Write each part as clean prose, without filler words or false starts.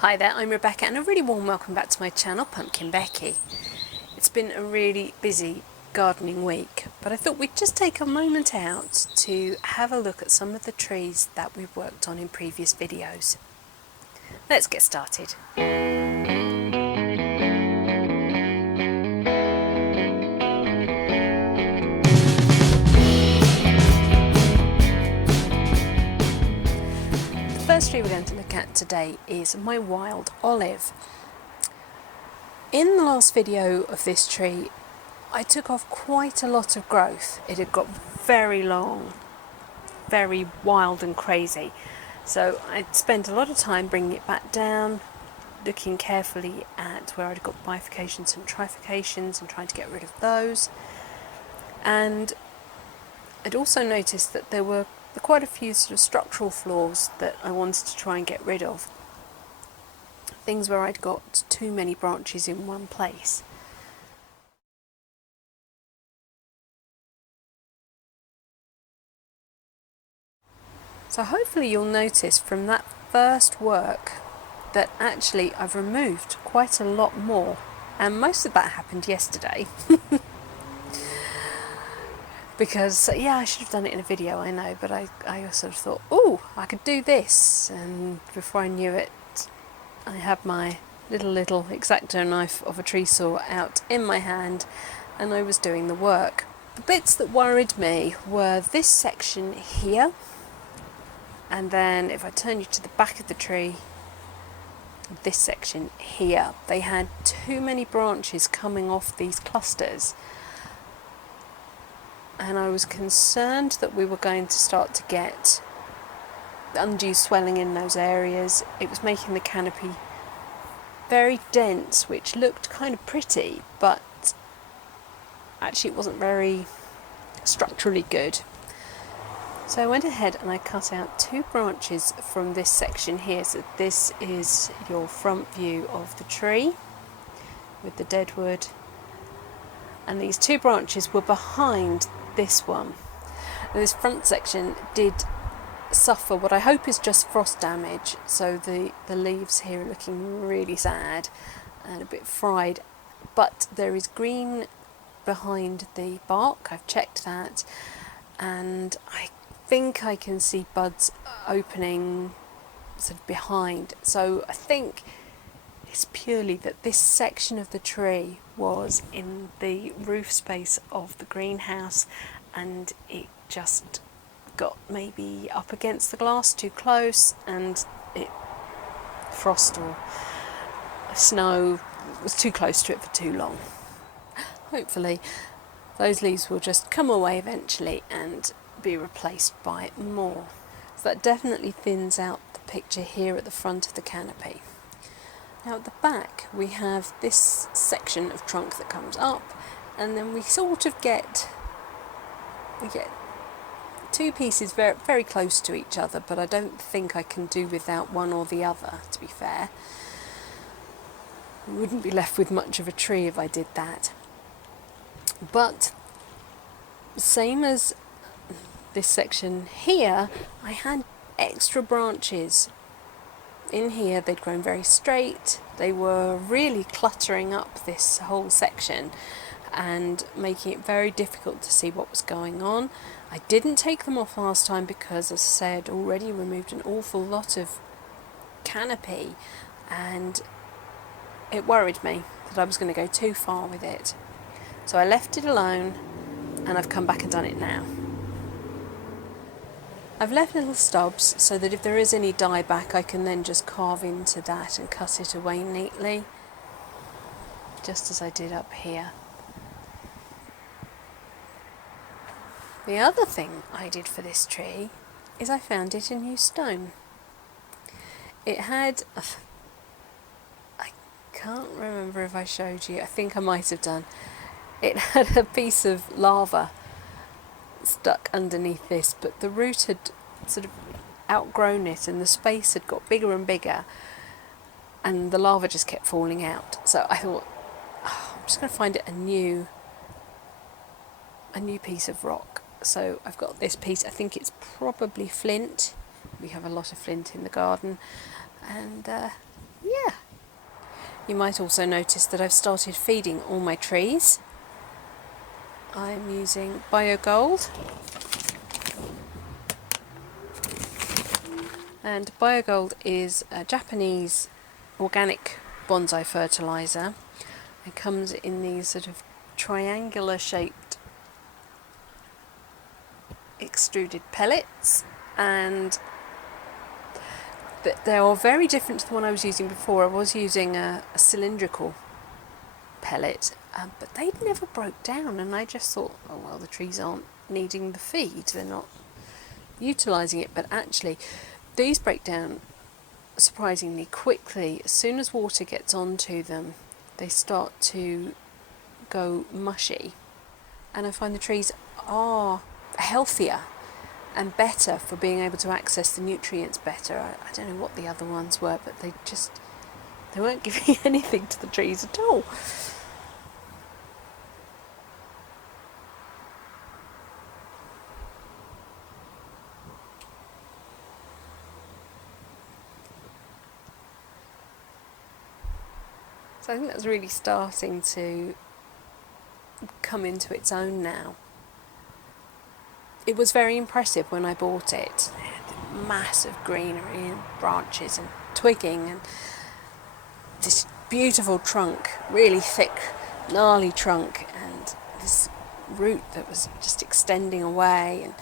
Hi there, I'm Rebecca and a really warm welcome back to my channel, PumpkinBecki. It's been a really busy gardening week, but I thought we'd just take a moment out to have a look at some of the trees that we've worked on in previous videos. Let's get started. The first tree we're going to look at today is my wild olive. In the last video of this tree, I took off quite a lot of growth. It had got very long, very wild and crazy. So I'd spent a lot of time bringing it back down, looking carefully at where I'd got bifurcations and trifurcations and trying to get rid of those. And I'd also noticed that there were quite a few sort of structural flaws that I wanted to try and get rid of. Things where I'd got too many branches in one place. So hopefully you'll notice from that first work that actually I've removed quite a lot more, and most of that happened yesterday. Because yeah, I should have done it in a video, I know, but I sort of thought, oh, I could do this, and before I knew it, I had my little X-Acto knife of a tree saw out in my hand and I was doing the work. The bits that worried me were this section here, and then if I turn you to the back of the tree, this section here. They had too many branches coming off these clusters, and I was concerned that we were going to start to get undue swelling in those areas. It was making the canopy very dense, which looked kind of pretty, but actually it wasn't very structurally good. So I went ahead and I cut out two branches from this section here. So this is your front view of the tree with the dead wood, and these two branches were behind this one. And this front section did suffer what I hope is just frost damage, so the leaves here are looking really sad and a bit fried, but there is green behind the bark. I've checked that, and I think I can see buds opening sort of behind, so I think it's purely that this section of the tree was in the roof space of the greenhouse and it just got maybe up against the glass too close, and frost or snow was too close to it for too long. Hopefully those leaves will just come away eventually and be replaced by more. So that definitely thins out the picture here at the front of the canopy. Now at the back we have this section of trunk that comes up, and then we sort of get two pieces very, very close to each other, but I don't think I can do without one or the other, to be fair. I wouldn't be left with much of a tree if I did that. But same as this section here, I had extra branches in here. They'd grown very straight. They were really cluttering up this whole section and making it very difficult to see what was going on. I didn't take them off last time because, as I said, I'd already removed an awful lot of canopy, and it worried me that I was going to go too far with it. So I left it alone, and I've come back and done it now. I've left little stubs so that if there is any dieback, I can then just carve into that and cut it away neatly, just as I did up here. The other thing I did for this tree is I found it a new stone. It had, I can't remember if I showed you, I think I might have done. It had a piece of lava stuck underneath this, but the root had sort of outgrown it and the space had got bigger and bigger, and the lava just kept falling out. So I thought, I'm just going to find it a new piece of rock. So I've got this piece, I think it's probably flint. We have a lot of flint in the garden, and yeah. You might also notice that I've started feeding all my trees. I'm using BioGold. And BioGold is a Japanese organic bonsai fertiliser. It comes in these sort of triangular shaped extruded pellets, and they are very different to the one I was using before. I was using a cylindrical pellet, but they never broke down, and I just thought, oh well, the trees aren't needing the feed, they're not utilising it. But actually these break down surprisingly quickly. As soon as water gets onto them, they start to go mushy, and I find the trees are healthier and better for being able to access the nutrients better. I don't know what the other ones were, but they weren't giving anything to the trees at all. So I think that's really starting to come into its own now. It was very impressive when I bought it. It had massive greenery and branches and twigging and this beautiful trunk, really thick, gnarly trunk, and this root that was just extending away. And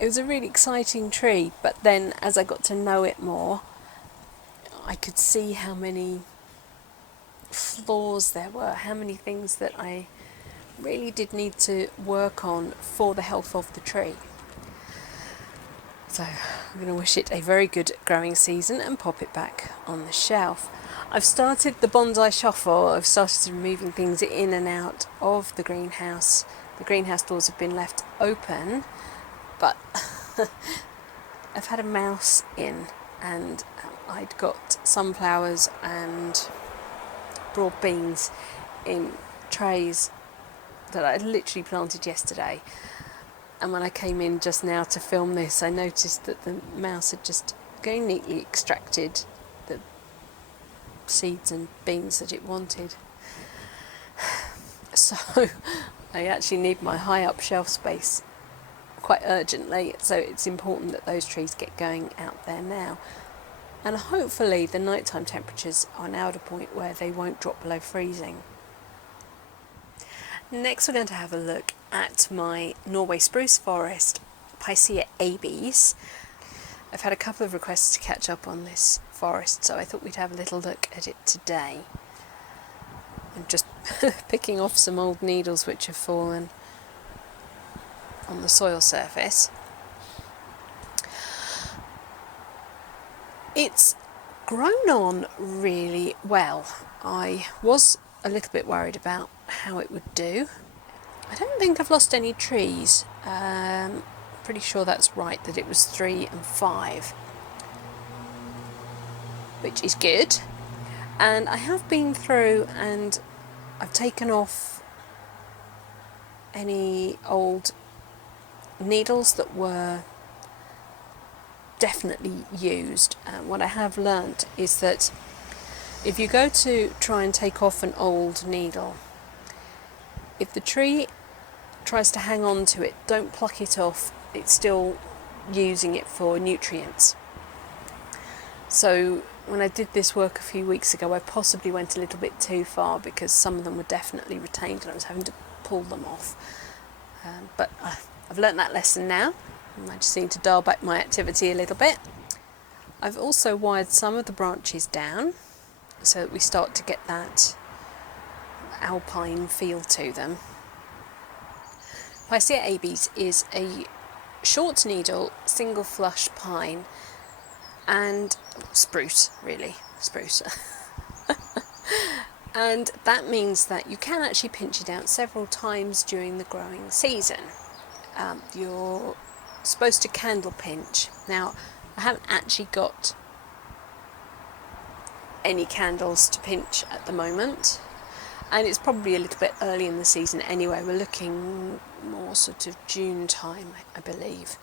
it was a really exciting tree, but then as I got to know it more, I could see how many flaws there were, how many things that I really did need to work on for the health of the tree. So I'm going to wish it a very good growing season and pop it back on the shelf. I've started the bonsai shuffle. I've started removing things in and out of the greenhouse. The greenhouse doors have been left open, but I've had a mouse in, and I'd got sunflowers and broad beans in trays that I literally planted yesterday. And when I came in just now to film this, I noticed that the mouse had just very neatly extracted the seeds and beans that it wanted. So I actually need my high up shelf space quite urgently, so it's important that those trees get going out there now. And hopefully the nighttime temperatures are now at a point where they won't drop below freezing. Next we're going to have a look at my Norway Spruce Forest Picea abies. I've had a couple of requests to catch up on this forest, so I thought we'd have a little look at it today. I'm just picking off some old needles which have fallen on the soil surface. It's grown on really well. I was a little bit worried about how it would do. I don't think I've lost any trees. Pretty sure that's right, that it was 3 and 5, which is good. And I have been through and I've taken off any old needles that were definitely used. What I have learnt is that if you go to try and take off an old needle, if the tree tries to hang on to it, don't pluck it off. It's still using it for nutrients. So when I did this work a few weeks ago, I possibly went a little bit too far because some of them were definitely retained and I was having to pull them off. But I've learnt that lesson now. I just need to dial back my activity a little bit. I've also wired some of the branches down so that we start to get that alpine feel to them. Picea abies is a short needle, single flush pine and spruce, really, spruce. And that means that you can actually pinch it out several times during the growing season. You're supposed to candle pinch. Now, I haven't actually got any candles to pinch at the moment, and it's probably a little bit early in the season anyway. We're looking more sort of June time, I believe.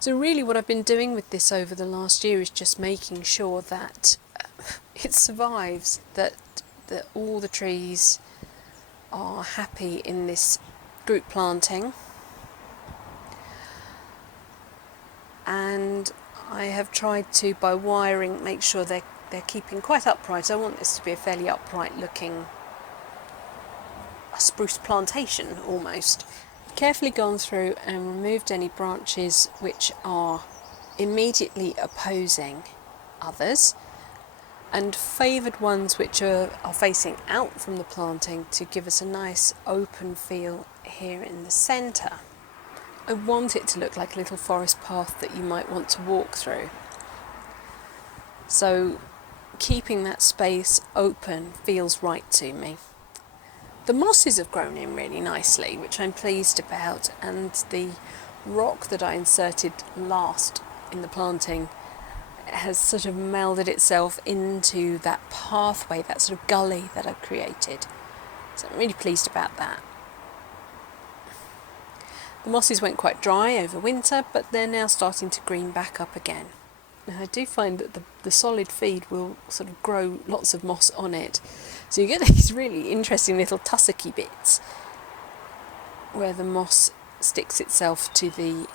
So really what I've been doing with this over the last year is just making sure that it survives, that all the trees are happy in this group planting, and I have tried to, by wiring, make sure they're keeping quite upright. I want this to be a fairly upright looking spruce plantation almost. Carefully gone through and removed any branches which are immediately opposing others, and favoured ones which are facing out from the planting to give us a nice open feel here in the centre. I want it to look like a little forest path that you might want to walk through. So keeping that space open feels right to me. The mosses have grown in really nicely, which I'm pleased about, and the rock that I inserted last in the planting has sort of melded itself into that pathway, that sort of gully that I've created. So I'm really pleased about that. The mosses went quite dry over winter, but they're now starting to green back up again. Now I do find that the solid feed will sort of grow lots of moss on it. So you get these really interesting little tussocky bits where the moss sticks itself to the...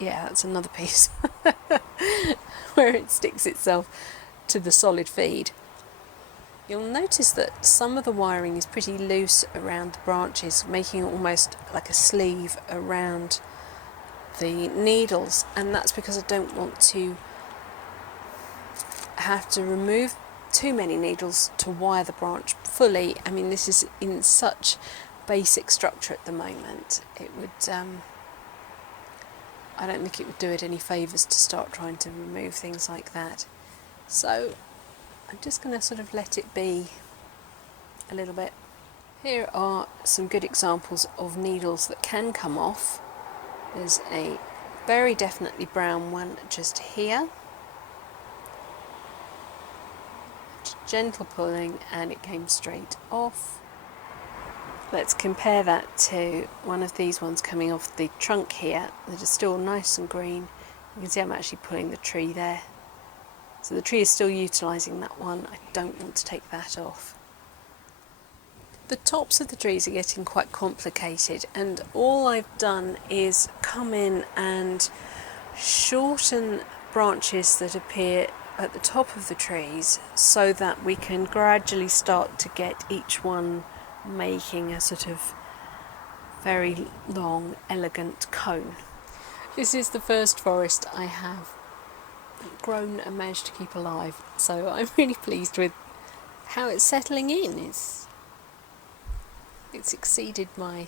Yeah, that's another piece. Where it sticks itself to the solid feed. You'll notice that some of the wiring is pretty loose around the branches, making it almost like a sleeve around the needles, and that's because I don't want to have to remove too many needles to wire the branch fully. I mean, this is in such basic structure at the moment, it would I don't think it would do it any favours to start trying to remove things like that. So I'm just going to sort of let it be a little bit. Here are some good examples of needles that can come off. There's a very definitely brown one just here. Gentle pulling and it came straight off. Let's compare that to one of these ones coming off the trunk here that is still nice and green. You can see I'm actually pulling the tree there. So the tree is still utilising that one. I don't want to take that off. The tops of the trees are getting quite complicated, and all I've done is come in and shorten branches that appear at the top of the trees so that we can gradually start to get each one making a sort of very long, elegant cone. This is the first forest I have grown and managed to keep alive, so I'm really pleased with how it's settling in. It's exceeded my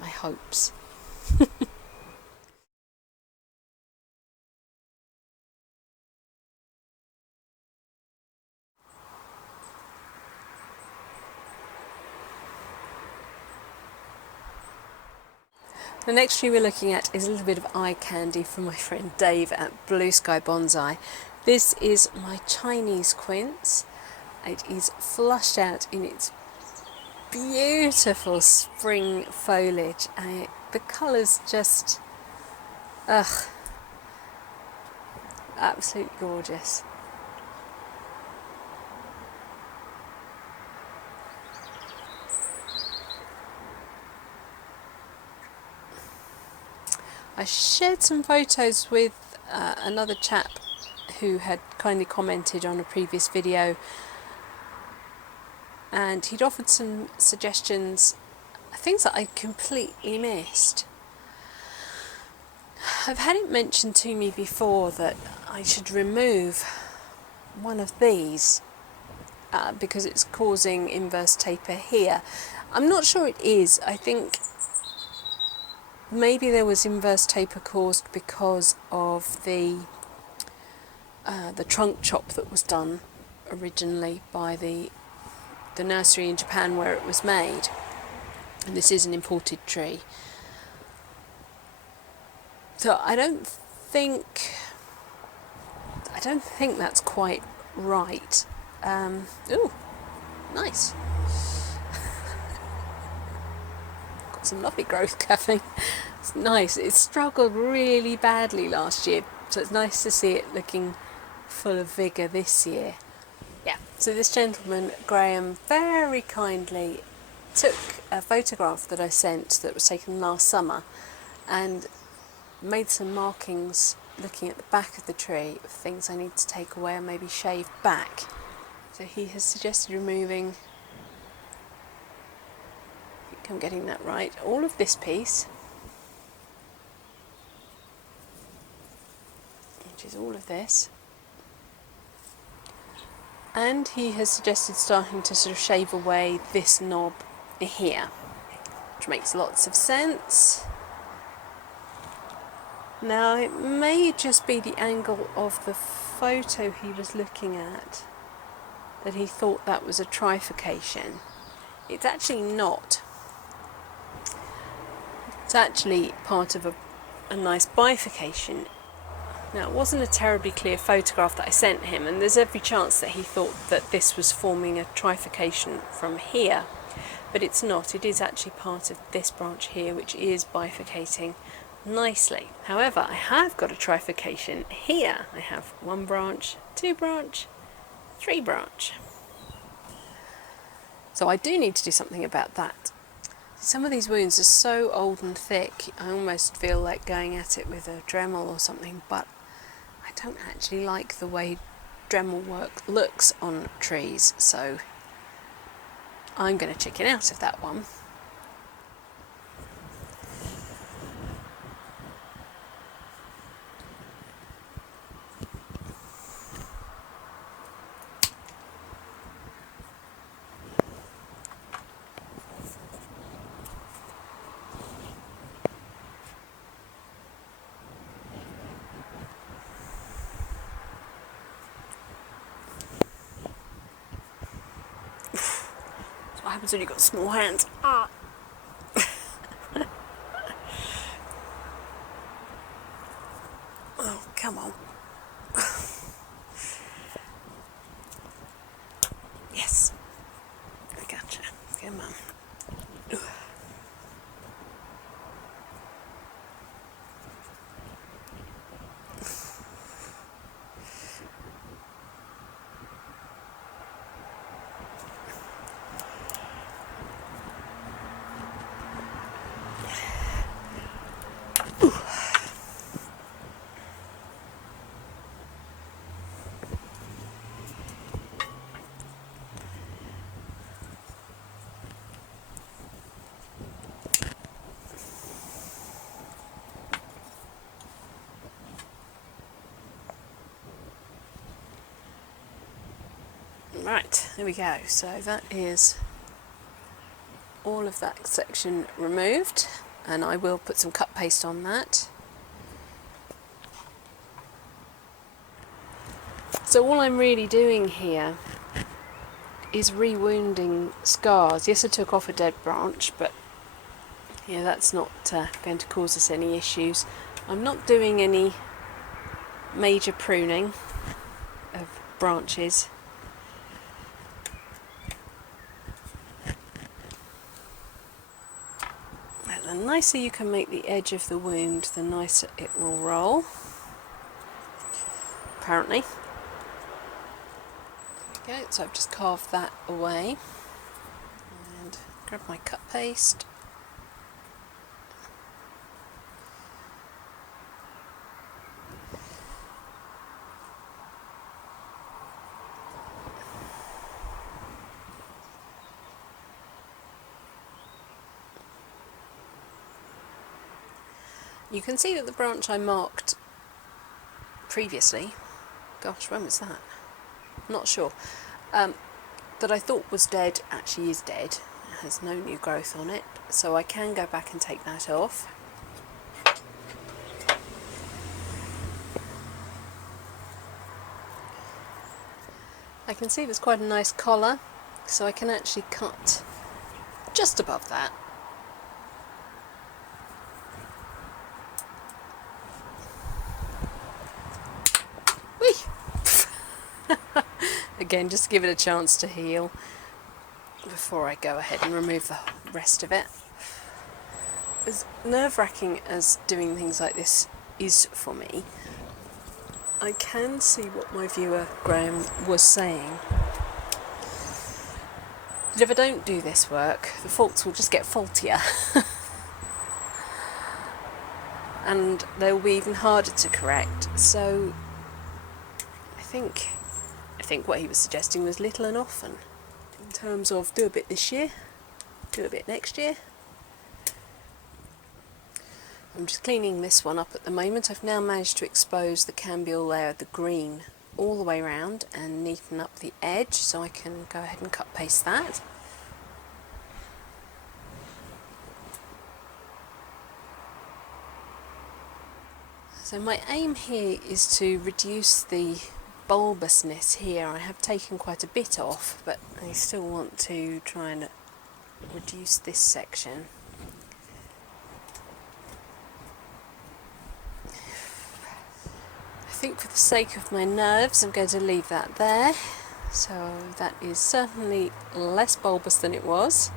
hopes. The next tree we're looking at is a little bit of eye candy from my friend Dave at Blue Sky Bonsai. This is my Chinese quince. It is flushed out in its beautiful spring foliage. The colour's just, absolutely gorgeous. I shared some photos with another chap who had kindly commented on a previous video, and he'd offered some suggestions, things that I completely missed. I've had it mentioned to me before that I should remove one of these because it's causing inverse taper here. I'm not sure it is. I think maybe there was inverse taper caused because of the trunk chop that was done originally by the nursery in Japan where it was made, and this is an imported tree. So I don't think that's quite right. Ooh, nice. Got some lovely growth capping. It's nice. It struggled really badly last year, so it's nice to see it looking full of vigour this year. Yeah, so this gentleman, Graham, very kindly took a photograph that I sent that was taken last summer and made some markings looking at the back of the tree of things I need to take away and maybe shave back. So he has suggested removing, I think I'm getting that right, all of this piece, which is all of this. And he has suggested starting to sort of shave away this knob here, which makes lots of sense. Now it may just be the angle of the photo he was looking at that he thought that was a trifurcation. It's actually not. It's actually part of a nice bifurcation. Now, it wasn't a terribly clear photograph that I sent him, and there's every chance that he thought that this was forming a trifurcation from here, but it's not. It is actually part of this branch here, which is bifurcating nicely. However, I have got a trifurcation here. I have 1 branch, 2 branch, 3 branch. So I do need to do something about that. Some of these wounds are so old and thick, I almost feel like going at it with a Dremel or something, but I don't actually like the way Dremel work looks on trees, so I'm going to chicken out of that one. What happens when you've got small hands? Ah. Oh, come on. Yes. I gotcha. Come on. Right, there we go. So that is all of that section removed, and I will put some cut paste on that. So all I'm really doing here is rewounding scars. Yes, I took off a dead branch, but yeah, that's not going to cause us any issues. I'm not doing any major pruning of branches. The nicer you can make the edge of the wound, the nicer it will roll, apparently. There we go, so I've just carved that away and grab my cut paste. You can see that the branch I marked previously, gosh, when was that? I'm not sure, that I thought was dead actually is dead. It has no new growth on it, so I can go back and take that off. I can see there's quite a nice collar, so I can actually cut just above that. Again, just to give it a chance to heal before I go ahead and remove the rest of it. As nerve-wracking as doing things like this is for me, I can see what my viewer Graham was saying. But if I don't do this work, the faults will just get faultier. And they'll be even harder to correct. So I think what he was suggesting was little and often. In terms of do a bit this year, do a bit next year. I'm just cleaning this one up at the moment. I've now managed to expose the cambial layer of the green all the way around and neaten up the edge, so I can go ahead and cut paste that. So my aim here is to reduce the bulbousness here. I have taken quite a bit off, but I still want to try and reduce this section. I think for the sake of my nerves I'm going to leave that there. So that is certainly less bulbous than it was.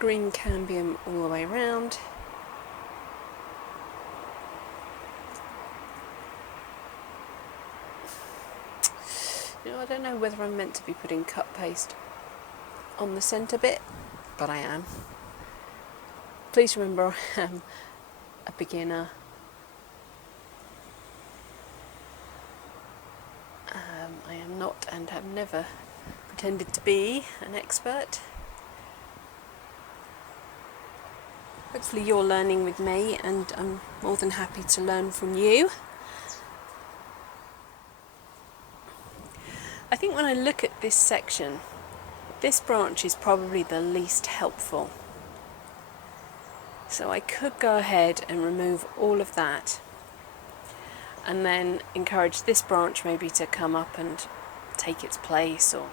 Green cambium all the way around. I don't know whether I'm meant to be putting cut paste on the centre bit, but I am. Please remember I am a beginner. I am not and have never pretended to be an expert. Hopefully you're learning with me, and I'm more than happy to learn from you. I think when I look at this section, this branch is probably the least helpful. So I could go ahead and remove all of that and then encourage this branch maybe to come up and take its place or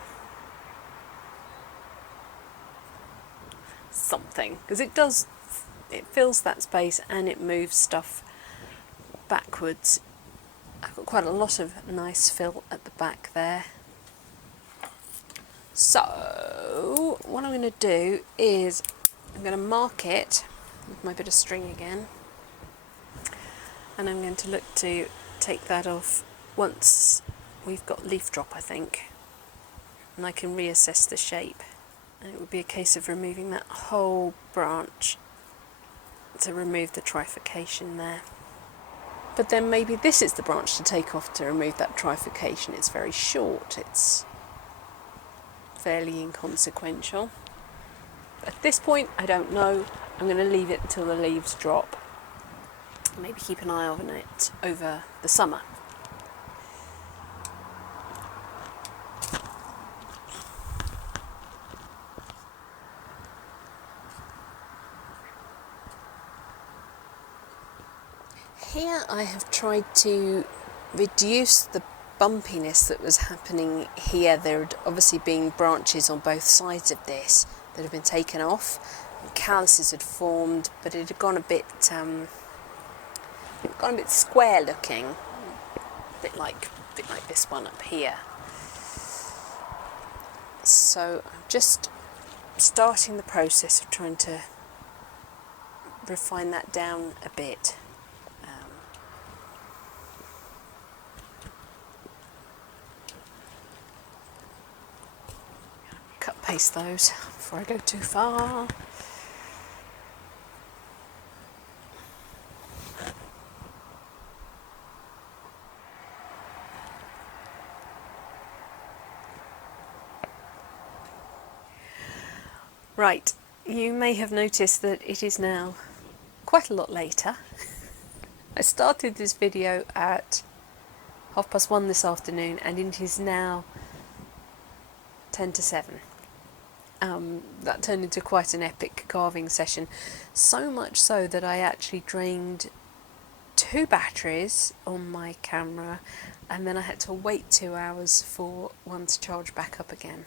something, because it fills that space and it moves stuff backwards. I've got quite a lot of nice fill at the back there. So what I'm going to do is I'm going to mark it with my bit of string again, and I'm going to look to take that off once we've got leaf drop, I think, and I can reassess the shape, and it would be a case of removing that whole branch to remove the trifurcation there. But then maybe this is the branch to take off to remove that trifurcation. It's very short, it's fairly inconsequential. At this point, I don't know. I'm going to leave it until the leaves drop. Maybe keep an eye on it over the summer. Here I have tried to reduce the bumpiness that was happening here. There had obviously been branches on both sides of this that have been taken off. Calluses had formed, but it had gone a bit square looking, a bit like this one up here. So I'm just starting the process of trying to refine that down a bit. Cut paste those before I go too far. Right, you may have noticed that it is now quite a lot later. I started this video at 1:30 this afternoon and it is now 7:50. That turned into quite an epic carving session, so much so that I actually drained 2 batteries on my camera and then I had to wait 2 hours for one to charge back up again.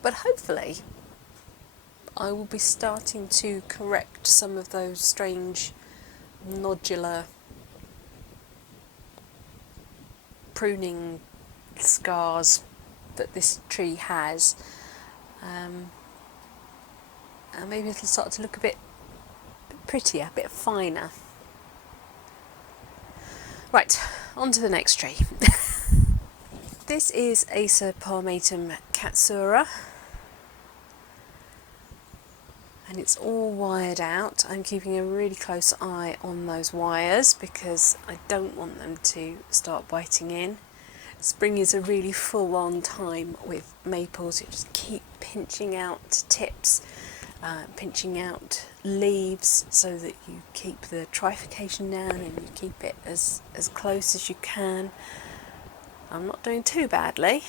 But hopefully I will be starting to correct some of those strange nodular pruning scars that this tree has, and maybe it'll start to look a bit prettier, a bit finer. Right, on to the next tree. This is Acer palmatum Katsura, and it's all wired out. I'm keeping a really close eye on those wires because I don't want them to start biting in. Spring is a really full-on time with maples. You just keep pinching out tips, pinching out leaves so that you keep the trifurcation down and you keep it as close as you can. I'm not doing too badly.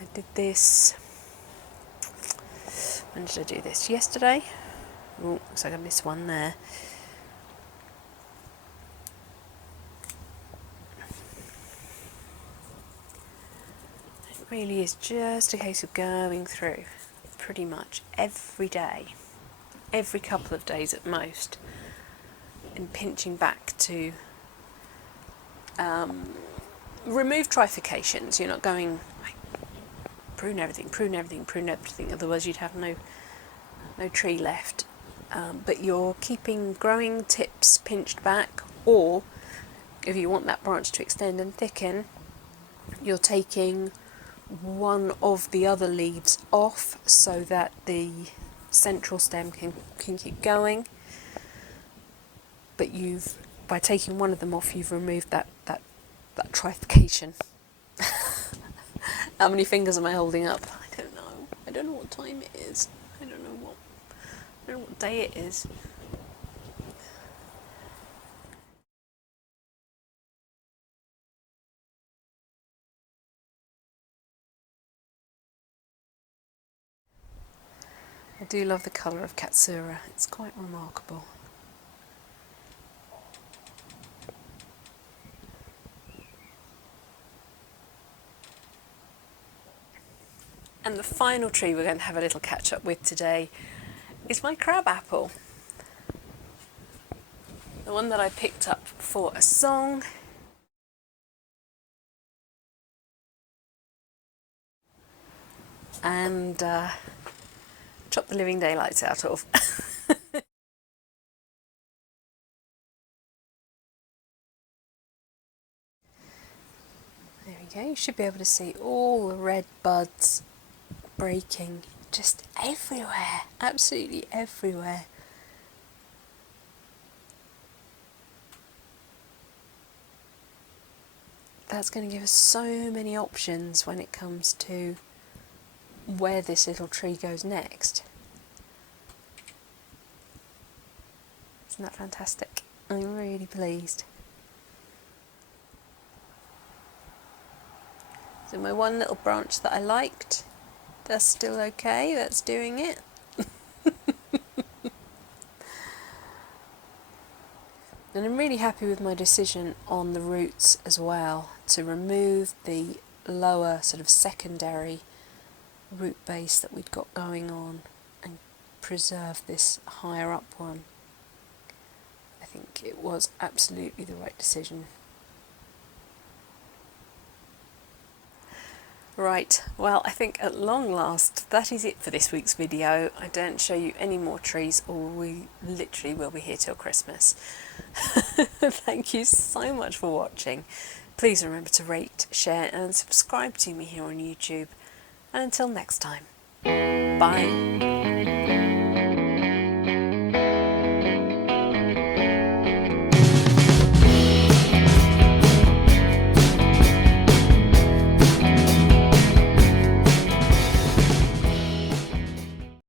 I did this, when did I do this? Yesterday? Oh, looks like I missed one there. It really is just a case of going through pretty much every day, every couple of days at most, and pinching back to remove trifurcations. You're not going like, prune everything, otherwise you'd have no tree left. But you're keeping growing tips pinched back, or if you want that branch to extend and thicken, you're taking one of the other leaves off so that the central stem can keep going. But by taking one of them off, you've removed that trifurcation. How many fingers am I holding up? I don't know. I don't know what time it is. I don't know what day it is. I do love the colour of Katsura. It's quite remarkable. And the final tree we're going to have a little catch up with today is my crabapple. The one that I picked up for a song. And chopped the living daylights out of. There we go, you should be able to see all the red buds breaking just everywhere, absolutely everywhere. That's going to give us so many options when it comes to where this little tree goes next. Isn't that fantastic? I'm really pleased. So my one little branch that I liked, that's still okay, that's doing it. And I'm really happy with my decision on the roots as well, to remove the lower sort of secondary root base that we'd got going on and preserve this higher up one. I think it was absolutely the right decision. Right, well, I think at long last that is it for this week's video. I don't show you any more trees, or we literally will be here till Christmas. Thank you so much for watching. Please remember to rate, share and subscribe to me here on YouTube. And until next time, bye.